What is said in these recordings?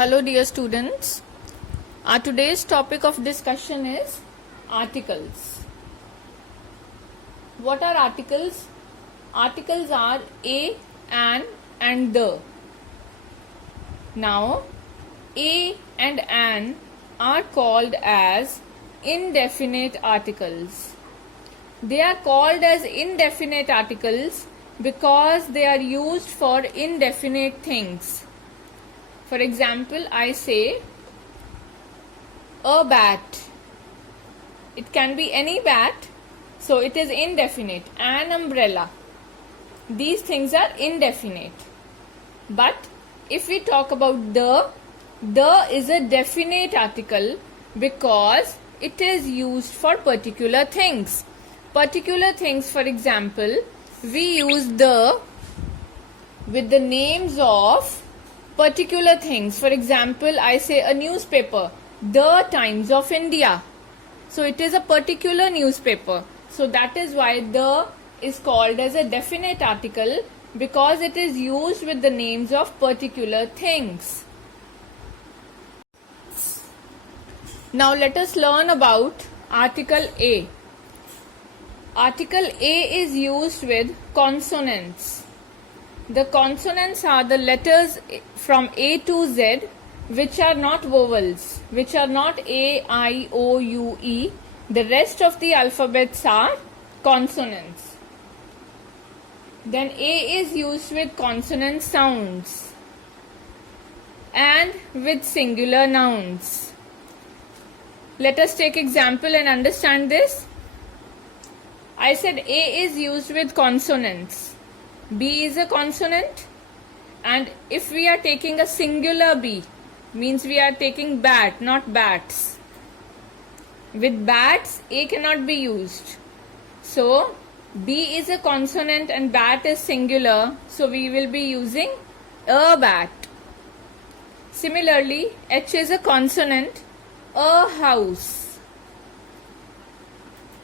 Hello dear students. Our today's topic of discussion is articles. What are articles? Articles are a, an and the. Now a and an are called as indefinite articles. They are called as indefinite articles because they are used for indefinite things. For example, I say a bat. It can be any bat, so it is indefinite. An umbrella. These things are indefinite. But if we talk about the is a definite article because it is used for particular things. Particular things, for example, we use the with the names of particular things. For example, I say a newspaper, The Times of India. So it is a particular newspaper. So that is why the is called as a definite article because it is used with the names of particular things. Now let us learn about article A. Article A is used with consonants. The consonants are the letters from A to Z which are not vowels, which are not A, I, O, U, E. The rest of the alphabets are consonants. Then A is used with consonant sounds and with singular nouns. Let us take example and understand this. I said A is used with consonants. B is a consonant, and if we are taking a singular B, means we are taking bat, not bats. With bats, A cannot be used. So, B is a consonant and bat is singular, so we will be using a bat. Similarly, H is a consonant, a house.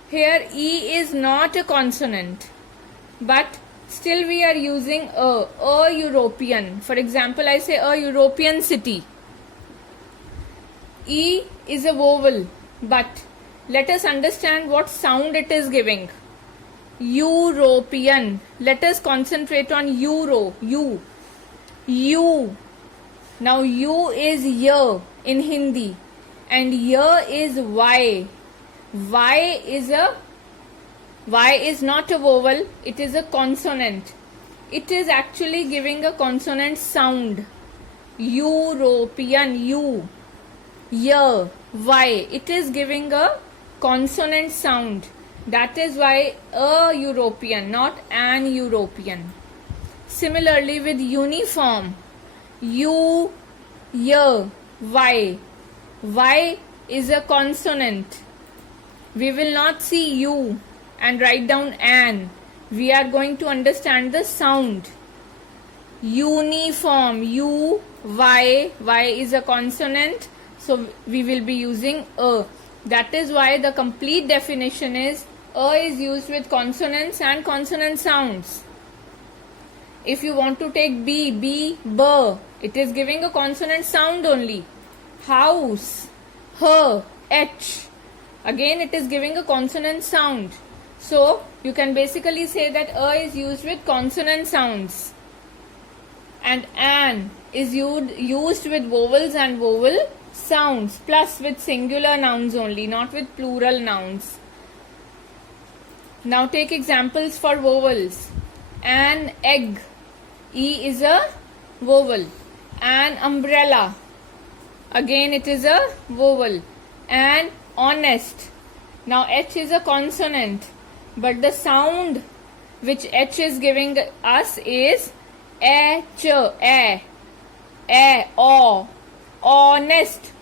Here, E is not a consonant, but still we are using a European. For example, I say a European city. E is a vowel, but let us understand what sound it is giving. European. Let us concentrate on Euro. U. Now U is year in Hindi and year is Y. Y is not a vowel, it is a consonant. It is actually giving a consonant sound. European, U. Year, Y. It is giving a consonant sound. That is why a European, not an European. Similarly with uniform. U, year, Y. Y is a consonant. We will not see U and write down an. We are going to understand the sound. Uniform, U, Y. Y is a consonant, so we will be using a. That is why the complete definition is a is used with consonants and consonant sounds. If you want to take B, B, it is giving a consonant sound only. House, her, H. Again it is giving a consonant sound. So you can basically say that a is used with consonant sounds. And an is used with vowels and vowel sounds, plus with singular nouns only, not with plural nouns. Now take examples for vowels. An egg. E is a vowel. An umbrella. Again it is a vowel. An honest. Now H is a consonant, but the sound which H is giving us is o. Honest,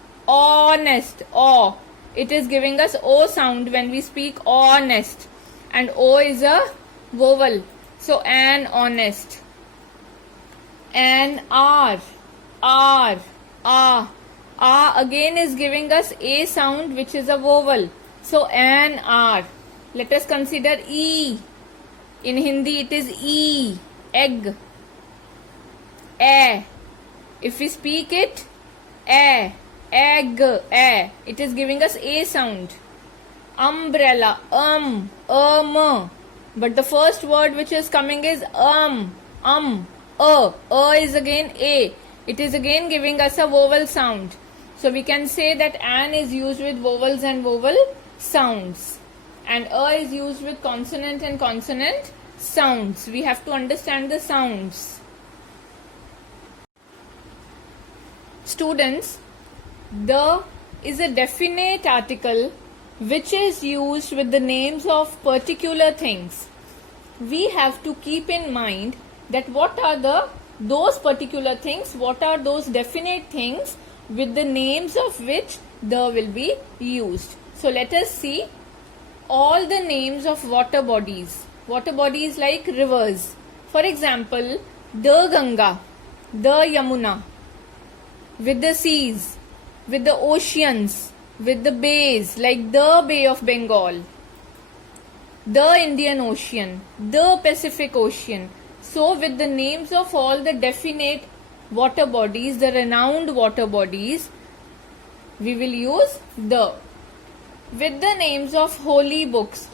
o. It is giving us O sound when we speak honest, and O is a vowel. So an honest. An R, again is giving us A sound which is a vowel. So an R. Let us consider E. In Hindi it is E, egg. A. If we speak it, egg, a. It is giving us a sound. Umbrella, but the first word which is coming is a is again a. It is again giving us a vowel sound. So we can say that an is used with vowels and vowel sounds, and is used with consonant and consonant sounds. We have to understand the sounds. Students, the is a definite article which is used with the names of particular things. We have to keep in mind that what are those particular things, what are those definite things with the names of which the will be used. So let us see all the names of water bodies. Water bodies like rivers. For example, the Ganga, the Yamuna, with the seas, with the oceans, with the bays like the Bay of Bengal, the Indian Ocean, the Pacific Ocean. So with the names of all the definite water bodies, the renowned water bodies, we will use the. With the names of holy books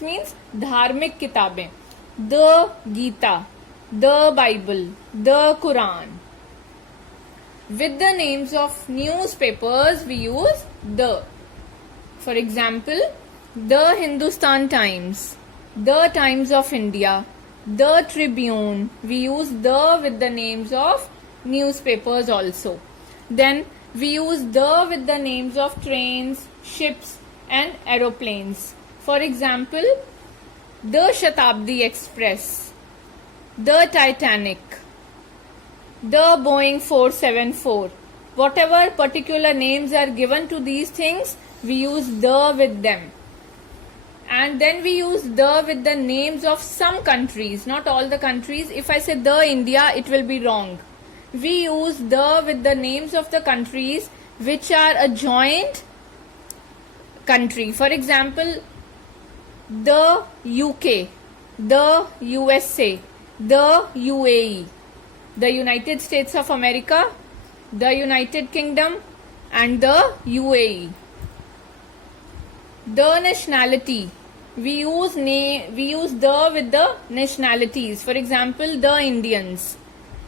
means dharmik kitabein, the Gita, the Bible, the Quran. With the names of newspapers, we use the. For example, the Hindustan Times, the Times of India, the Tribune. We use the with the names of newspapers also. Then we use the with the names of trains, ships and aeroplanes. For example, the Shatabdi Express, the Titanic, the Boeing 474. Whatever particular names are given to these things, we use the with them. And then we use the with the names of some countries, not all the countries. If I say the India, it will be wrong. We use the with the names of the countries which are a joint country. For example, the UK, the USA, the UAE, the United States of America, the United Kingdom and the UAE. The nationality, we use the with the nationalities. For example, the Indians,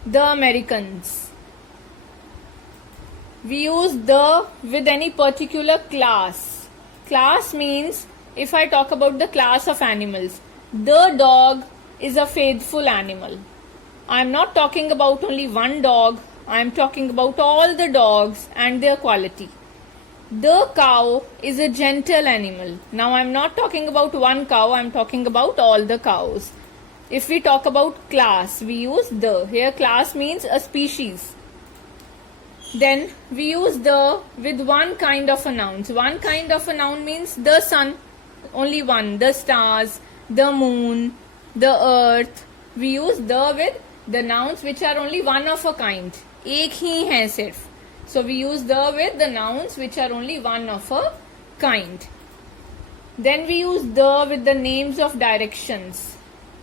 the Americans. We use the with any particular class. Class means, if I talk about the class of animals, the dog is a faithful animal. I am not talking about only one dog, I am talking about all the dogs and their quality. The cow is a gentle animal. Now I am not talking about one cow, I am talking about all the cows. If we talk about class, we use the. Here class means a species. Then we use the with one kind of a noun. So one kind of a noun means the sun, only one. The stars, the moon, the earth. We use the with the nouns which are only one of a kind. एक ही है सिर्फ. So we use the with the nouns which are only one of a kind. Then we use the with the names of directions.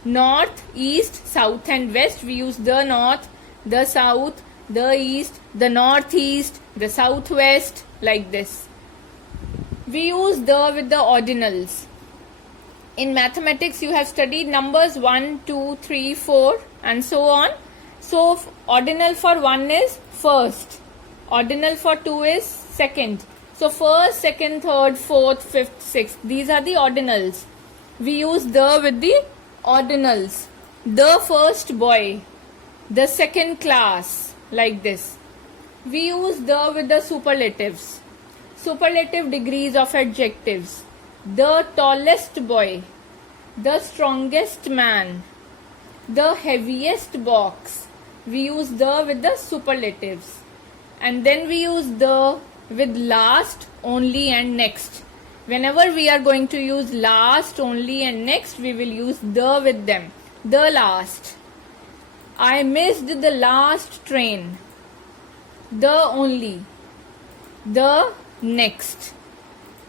North, east, south and west. We use the north, the south, the east, the northeast, the southwest, like this. We use the with the ordinals. In mathematics you have studied numbers 1, 2, 3, 4 and so on. So ordinal for 1 is first. Ordinal for 2 is second. So first, second, third, fourth, fifth, sixth. These are the ordinals. We use the with the ordinals. The first boy, the second class, like this. We use the with the superlatives. Superlative degrees of adjectives. The tallest boy, the strongest man, the heaviest box. We use the with the superlatives. And then we use the with last, only and next. Whenever we are going to use last, only and next, we will use the with them. The last. I missed the last train. The only. The next.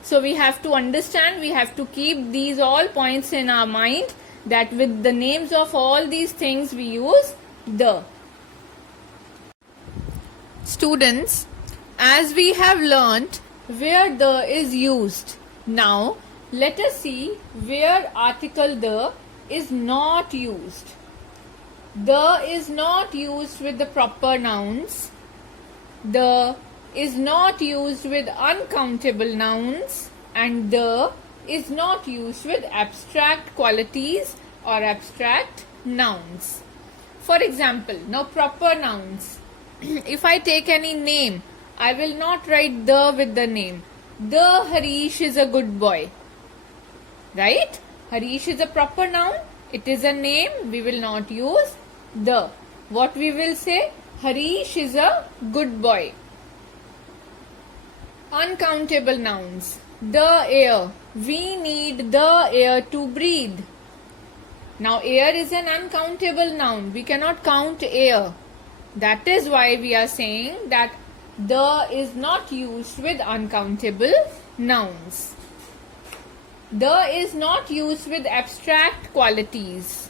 So we have to understand, we have to keep these all points in our mind, that with the names of all these things we use the. Students, as we have learnt where the is used. Now let us see where article the is not used. The is not used with the proper nouns. The is not used with uncountable nouns, and the is not used with abstract qualities or abstract nouns. For example, now proper nouns. If I take any name, I will not write the with the name. The Harish is a good boy. Right? Harish is a proper noun. It is a name. We will not use the. What we will say? Harish is a good boy. Uncountable nouns. The air. We need the air to breathe. Now air is an uncountable noun. We cannot count air. That is why we are saying that the is not used with uncountable nouns. The is not used with abstract qualities.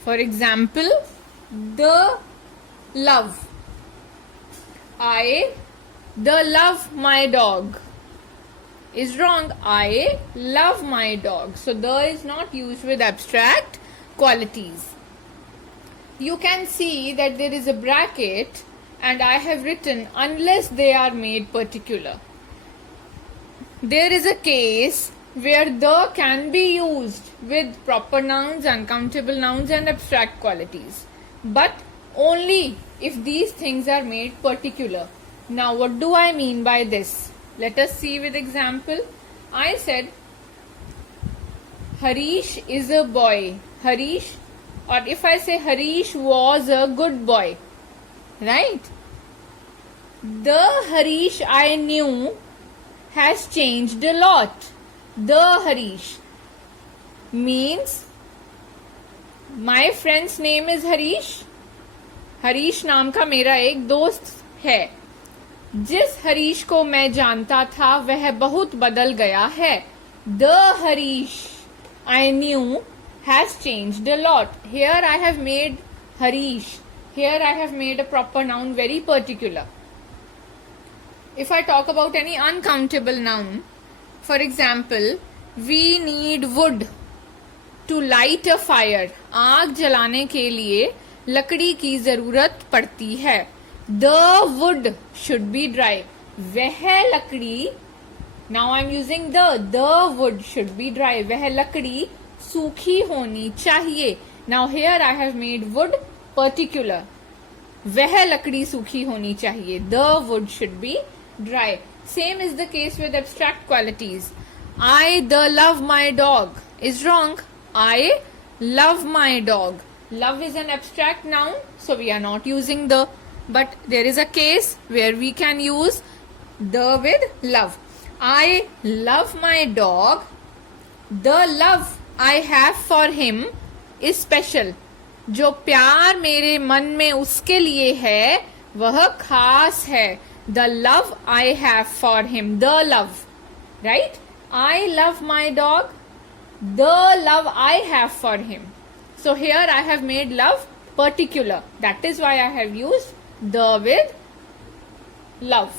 For example, the love. I love my dog. Is wrong. I love my dog. So the is not used with abstract qualities. You can see that there is a bracket and I have written unless they are made particular. There is a case where the can be used with proper nouns, uncountable nouns and abstract qualities, but only if these things are made particular. Now what do I mean by this? Let us see with example. I said Harish is a boy. Harish, or if I say Harish was a good boy, right? The Harish I knew has changed a lot. The Harish means my friend's name is Harish. Harish नाम का मेरा एक दोस्त है. जिस हरीश को मैं जानता था वह बहुत बदल गया है. The Harish I knew has changed a lot. Here I have made Harish. Here I have made a proper noun very particular. If I talk about any uncountable noun, for example, we need wood to light a fire. आग जलाने के लिए लकड़ी की जरूरत पड़ती है. The wood should be dry. वह लकड़ी, now I am using the wood should be dry. वह लकड़ी सूखी होनी चाहिए. Now here I have made wood particular. वह लकड़ी सूखी होनी चाहिए. The wood should be dry. Same is the case with abstract qualities. I love my dog is wrong. I love my dog. Love is an abstract noun, so we are not using the. But there is a case where we can use the with love. I love my dog. The love I have for him is special. जो प्यार मेरे मन में उसके लिए है वह खास है. The love I have for him. The love. Right? I love my dog. The love I have for him. So here I have made love particular. That is why I have used the with love.